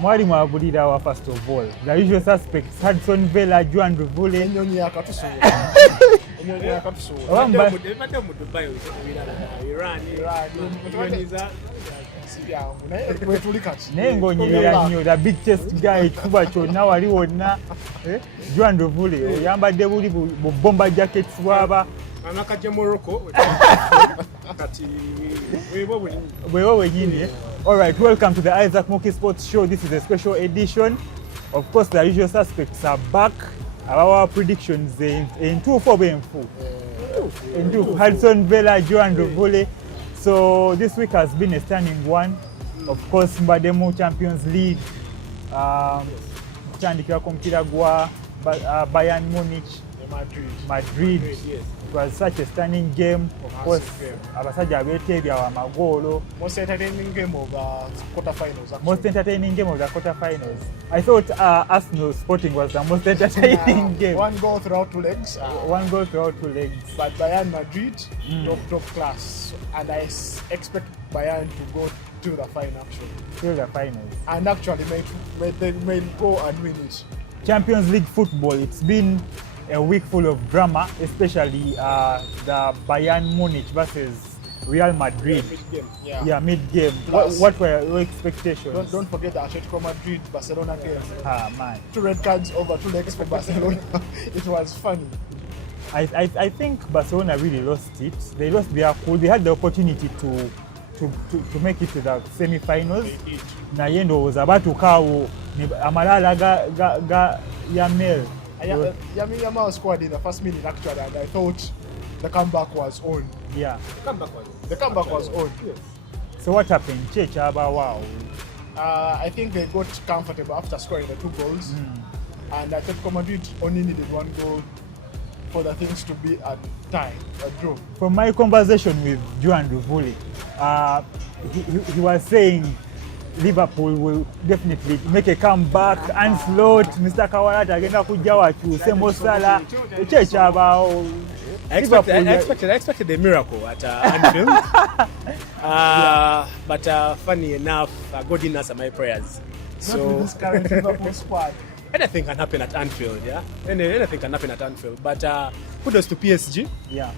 Mwali mwabulira wa first of all. The usual suspects Hudson Villa, Joan Ruvule. Enyonyi yakatusuula. Enyonyi yakatusuula. Wamba Ebadde mu Dubai Iran. naye ng'onyerera nnyo the big chest guy kuba kyonna wali wonna Joan Ruvule oyambadde buli bu bomber jackets bwaba Anakajja Morocco. Kati bwewo wenyini. All right, welcome to the Isaac Muki Sports Show. This is a special edition. Of course, the usual suspects are back. Our predictions in 2-4 benfu. In Hudson Villa, Joan Ruvule. So this week has been a stunning one. Of course, Mbademu Champions League. Chandikira Komkira Gwa, Bayern Munich, Madrid. yes. It was such a stunning game. Of course, abasajja abeetebya wa magolo. Most entertaining game of the quarterfinals. Actually. Most entertaining game of the quarterfinals. I thought Arsenal Sporting was the most entertaining game. One goal throughout 2 legs. One goal throughout 2 legs. But Bayern Madrid, top class. And I expect Bayern to go to the final actually. To the finals. And actually may go and win it. Champions League football, it's been a week full of drama, especially the Bayern Munich versus Real Madrid. Mid-game. Yeah, mid-game. What were your expectations? Don't forget the Atletico Madrid Barcelona game. Ah, man. 2 red cards over 2 legs for Barcelona. It was funny. I think Barcelona really lost it. They lost their cool. They had the opportunity to make it to the semi-finals. Naye ndowooza abatuukaawo amalala ga Yamel. Yamin Yamal scored in the first minute actually, and I thought the comeback was on. Yeah. The comeback was on. Yes. So what happened? Wow. I think they got comfortable after scoring the 2 goals, and Atletico Madrid only needed 1 goal for the things to be a tie, a draw. From my conversation with Joan Ruvule, he was saying Liverpool will definitely make a comeback. Ancelotti, Mr. Kawalata agenda kujja wakyuse Mo Salah. Ekyekyabawo. I expected a miracle at Anfield. But funny enough, God didn't answer my prayers. Not with this current Liverpool squad. Anything can happen at Anfield, yeah. Anything can happen at Anfield. But kudos to PSG. Yeah.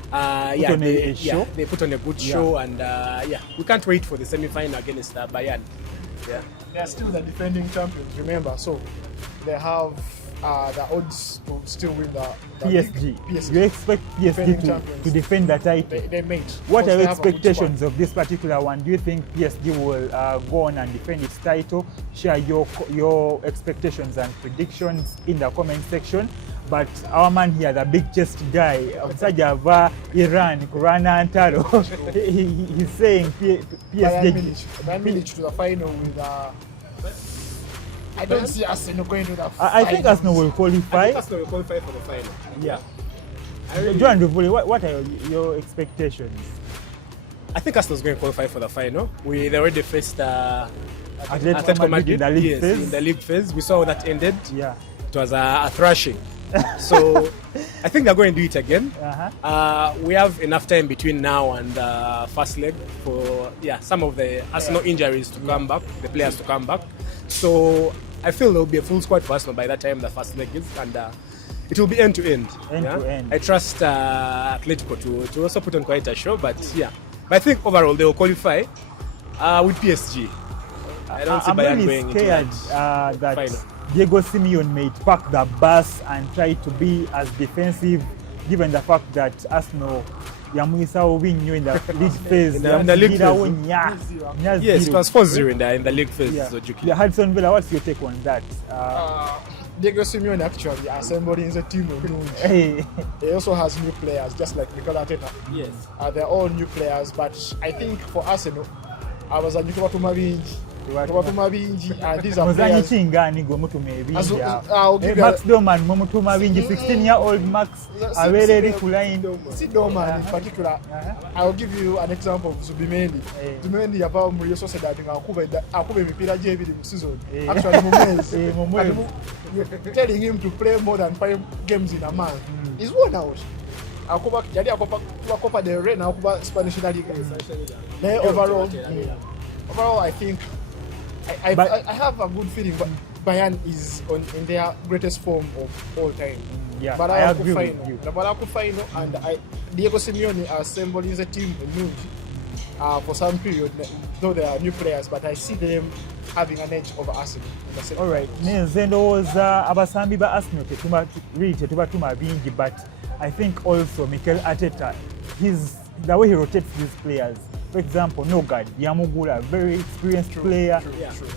Yeah, on a show. they put on a good show, and we can't wait for the semi-final against Bayern. Yeah. They are still the defending champions, remember. So they have the odds to still win the PSG. league. PSG. You expect PSG to defend the title? They made. What are your expectations of this particular one? Do you think PSG will go on and defend its title? Share your expectations and predictions in the comment section. But our man here, the big chest guy, Sajava Iran, Kurana Antaro, he's saying PSG. Bayern Munich to the final with. I don't see Arsenal going to the final. I think Arsenal will qualify. I think Arsenal will qualify for the final. Yeah. Joan Ruvule, what are your expectations? I think Arsenal is going to qualify for the final. They already faced Atletico Madrid in the league phase. In the league phase. We saw how that ended. Yeah. It was a thrashing. So I think they're going to do it again. We have enough time between now and the first leg for some of the Arsenal injuries to come back, the players to come back. So I feel there will be a full squad for Arsenal by that time the first leg is, and it will be end to end. I trust Atletico to also put on quite a show, but I think overall they will qualify with PSG. I don't see Bayern going into that final. Diego Simeone may pack the bus and try to be as defensive, given the fact that Arsenal Yamuisa win you in the league phase. in the league phase. Yes, it was 4-0 in the league phase. Yeah, Hudson Villa, what's your take on that? Diego Simeone actually assembling the team. He also has new players, just like Mikel Arteta. Yes. They're all new players, but I think for Arsenal, I was a new Tubatuma bingi, these are players. Max Doman mumutuma bingi, 16-year-old Max avereri kuline. See Doman in particular. I'll give you an example of Zubimendi. Zubimendi yava muri Sociedad akube mipira je ebiri mu season. Actually telling him to play more than 5 games in a month. He's worn out. Akuba yali akuba Copa del Rey na akuba Spanish La Liga. Overall I think I have a good feeling, but Bayern is in their greatest form of all time. Yeah, I agree with you. And Diego Simeone assembles a team for some period, though there are new players, but I see them having an edge over Arsenal. All right. Nze ndowooza abasambi ba Arsenal tetubatuma bingi, but I think also Mikel Arteta, the way he rotates these players. For example, Nogard, Yamugula, very experienced player,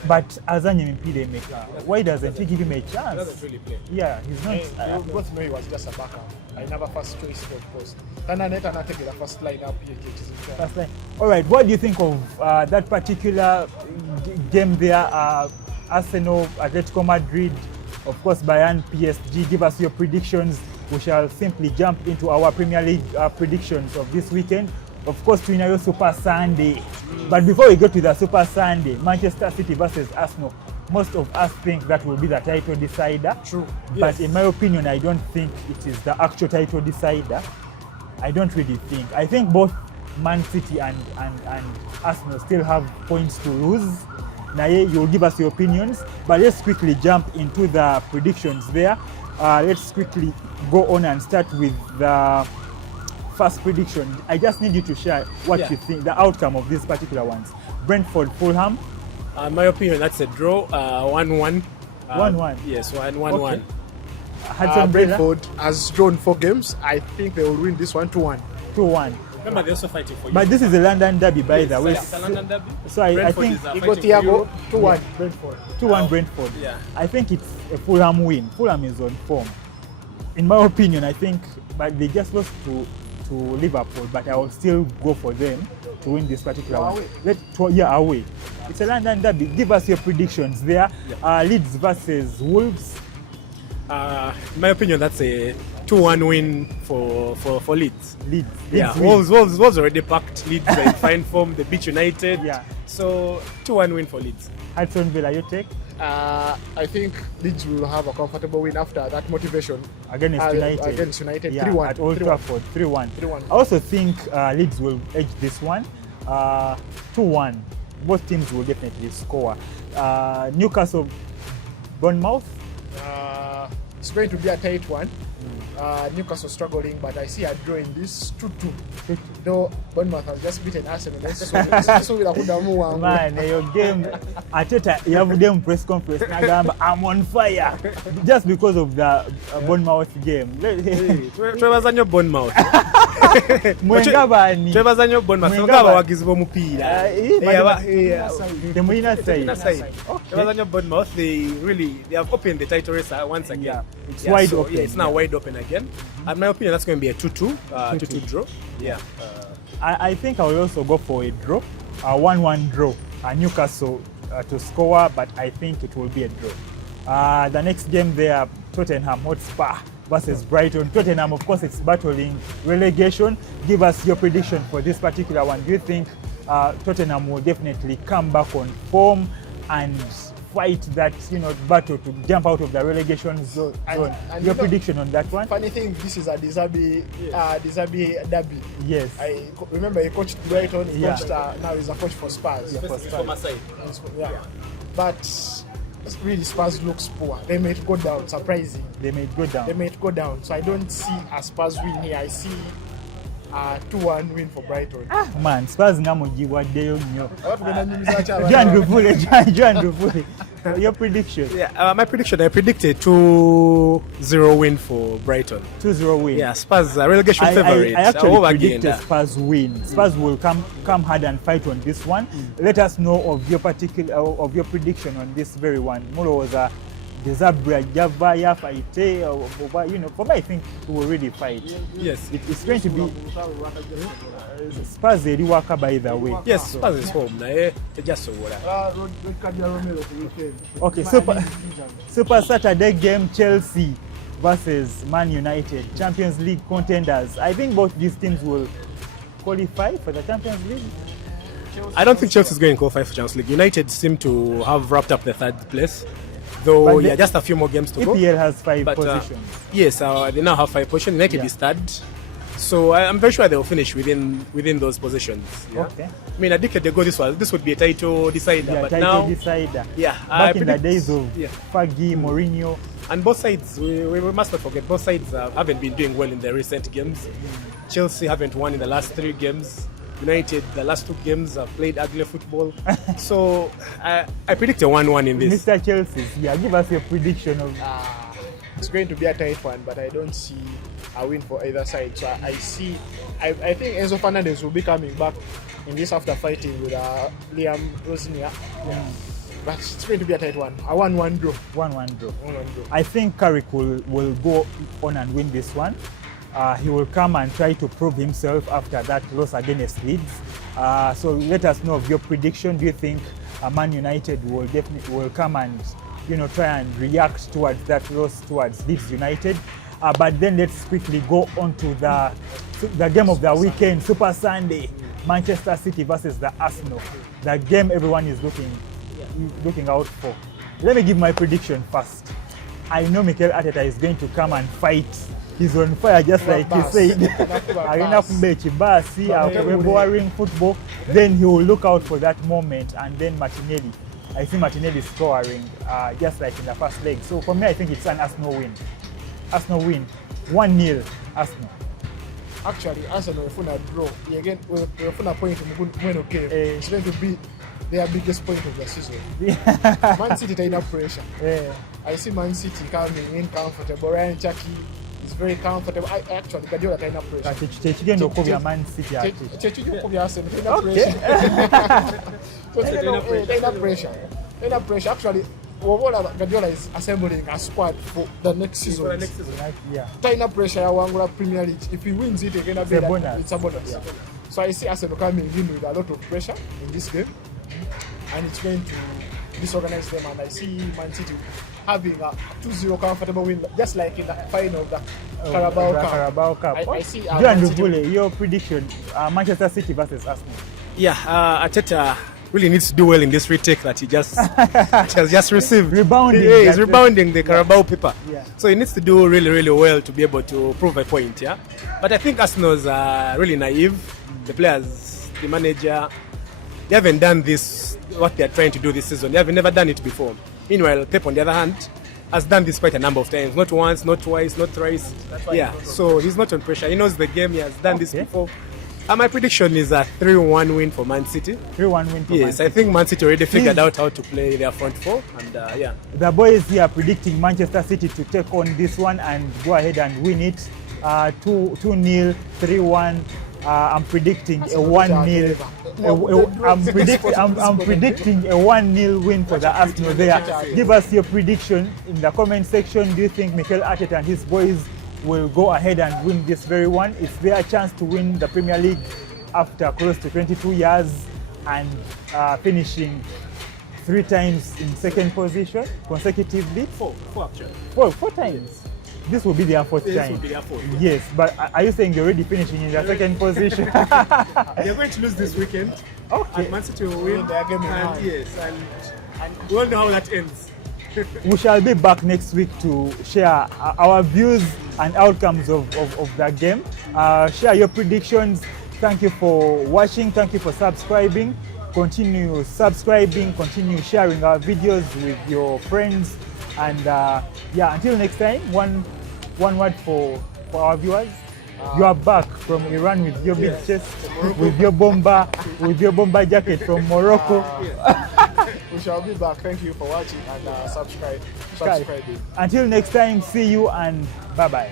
but as an MP maker, why doesn't he give him a chance? He doesn't really play. Yeah, he's not. We both know he was just a backup. I never first choice, of course. Tananeta not take the first line up here. First line. All right, what do you think of that particular game there? Arsenal, Atletico Madrid, of course, Bayern, PSG. Give us your predictions. We shall simply jump into our Premier League predictions of this weekend. Of course, Twinayo Super Sunday. But before we go to the Super Sunday, Manchester City versus Arsenal, most of us think that will be the title decider. True. But in my opinion, I don't think it is the actual title decider. I don't really think. I think both Man City and Arsenal still have points to lose. Naye, you'll give us your opinions. But let's quickly jump into the predictions there. Let's quickly go on and start with the first prediction. I just need you to share what you think, the outcome of these particular ones. Brentford, Fulham. In my opinion, that's a draw. 1-1. 1-1. Yes, 1-1. Brentford has drawn 4 games. I think they will win this one 2-1. 2-1. Remember, they're also fighting for you. But this is a London derby, by the way. It's a London derby. So I think Iko Thiago 2-1 Brentford. 2-1 Brentford. Yeah. I think it's a Fulham win. Fulham is on form. In my opinion, I think, but they just lost to Liverpool, but I will still go for them to win this particular one. Away. It's a London derby. Give us your predictions there. Leeds versus Wolves. In my opinion, that's a 2-1 win for Leeds. Leeds. Yeah, Wolves already packed. Leeds are in fine form. They beat United. Yeah. So 2-1 win for Leeds. Hudson Villa, you take? I think Leeds will have a comfortable win after that motivation Against United. 3-1 at Old Trafford. 3-1. 3-1. I also think Leeds will edge this one. 2-1. Both teams will definitely score. Newcastle, Bournemouth. It's going to be a tight one. Newcastle struggling, but I see a draw in this 2-2. Though Bournemouth has just beaten Arsenal. Man, your game, Arteta, you have them press conference. I'm on fire just because of the Bournemouth game. Trevor's on your Bournemouth. Mwengabani. Trevor's on your Bournemouth. Mwengaba wagizibo mupira. Temulina side. Trevor's on your Bournemouth. They have opened the title race once again. Yeah, it's wide open. Yeah, it's now wide open again. In my opinion, that's going to be a 2-2 draw. Yeah. I think I will also go for a draw, a 1-1 draw. Newcastle to score, but I think it will be a draw. The next game there, Tottenham Hotspur versus Brighton. Tottenham, of course, it's battling relegation. Give us your prediction for this particular one. Do you think Tottenham will definitely come back on form and fight that battle to jump out of the relegation zone? And your prediction on that one? Funny thing, this is a Dizabi derby. Yes. I remember he coached Brighton. Now he's a coach for Spurs. Yeah, for my side. But really, Spurs looks poor. They may go down. Surprising. They may go down. So I don't see a Spurs win here. I see 2-1 win for Brighton. Man, Spurs ngamujiwaddeyo nnyo. John Duvule. Your prediction? Yeah, my prediction, I predicted 2-0 win for Brighton. 2-0 win. Yeah, Spurs are relegation favourites. I actually predicted Spurs win. Spurs will come hard and fight on this one. Let us know of your prediction on this very one. Muro was a Zabra Java fight. For me, I think we will really fight. Yes, it's going to be Spurs Eriwaka, by the way. Yes, Spurs is home. Okay, Super Saturday game, Chelsea versus Man United, Champions League contenders. I think both these teams will qualify for the Champions League. I don't think Chelsea is going to qualify for Champions League. United seem to have wrapped up the 3rd place. Though, just a few more games to go. EPL has 5 positions. Yes, they now have 5 positions. United is 3rd. So I'm very sure they'll finish within those positions. Yeah? Okay. I mean, a decade ago, this would be a title decider, Yeah, but title now, decider. yeah, Back in the days of yeah. Fergie, Mourinho. And both sides, we must not forget, both sides haven't been doing well in the recent games. Chelsea haven't won in the last 3 games. United, the last 2 games have played ugly football. So I predict a 1-1 in this. Mr. Chelsea, yeah, give us your prediction of. It's going to be a tight one, but I don't see a win for either side. So I think Enzo Fernandez will be coming back in this after fighting with Liam Rosenior. Yeah. But it's going to be a tight one. A 1-1 draw. 1-1 draw. 1-1 draw. I think Carrick will go on and win this one. He will come and try to prove himself after that loss against Leeds. So let us know of your prediction. Do you think Man United will come and try and react towards that loss towards Leeds United? But then let's quickly go on to the game of the weekend, Super Sunday, Manchester City versus the Arsenal. The game everyone is looking out for. Let me give my prediction first. I know Mikel Arteta is going to come and fight. He's on fire, just like he said. Arena basi, boring football. Then he will look out for that moment, and then Martinelli. I see Martinelli scoring, just like in the first leg. So for me, I think it's an Arsenal win. Arsenal win, 1-0 Arsenal. Actually, Arsenal will find a draw. Again, we'll find a point when okay. It's going to be their biggest point of the season. Man City taking up pressure. I see Man City coming in comfortable. Ryan Chucky is very comfortable. I actually Guardiola taking up pressure. Chechigendo kubya Man City ati. Chechigendo kubya Arsenal taking up pressure. Taking up pressure. Taking up pressure. Actually, Guardiola is assembling a squad for the next season. Yeah. Taking up pressure ya Wangula Premier League. If he wins it, again, it's a bonus. Yeah. So I see Arsenal coming in with a lot of pressure in this game, and it's going to disorganize them. And I see Man City having a 2-0 comfortable win, just like in the final of the Carabao Cup. I see your prediction, Manchester City versus Arsenal. Yeah, Arteta really needs to do well in this retake that he has just received. Rebounding. Yeah, he's rebounding the Carabao paper. Yeah. So he needs to do really, really well to be able to prove a point. Yeah. But I think Arsenal's really naive. The players, the manager, they haven't done this, what they're trying to do this season. They have never done it before. Meanwhile, Pep, on the other hand, has done this quite a number of times. Not once, not twice, not thrice. Yeah, so he's not on pressure. He knows the game. He has done this before. My prediction is a 3-1 win for Man City. 3-1 win for Man City. Yes, I think Man City already figured out how to play their front four. And yeah. The boys here are predicting Manchester City to take on this one and go ahead and win it. 2-0, 3-1. I'm predicting a 1-0. I'm predicting a 1-0 win for the Arsenal there. Give us your prediction in the comment section. Do you think Mikel Arteta and his boys will go ahead and win this very one? It's their chance to win the Premier League after close to 22 years and finishing 3 times in second position consecutively. Four actually. Four times. This will be their 4th time. Will be their 4th. Yes, but are you saying they're already finishing in their second position? They're going to lose this weekend. Okay. And Man City will win. Their game in hand. And we all know how that ends. We shall be back next week to share our views and outcomes of the game. Share your predictions. Thank you for watching. Thank you for subscribing. Continue subscribing. Continue sharing our videos with your friends. And yeah, until next time, one word for our viewers. You are back from Iran with your big chest, with your bomber jacket from Morocco. We shall be back. Thank you for watching and subscribe. Until next time, see you and bye-bye.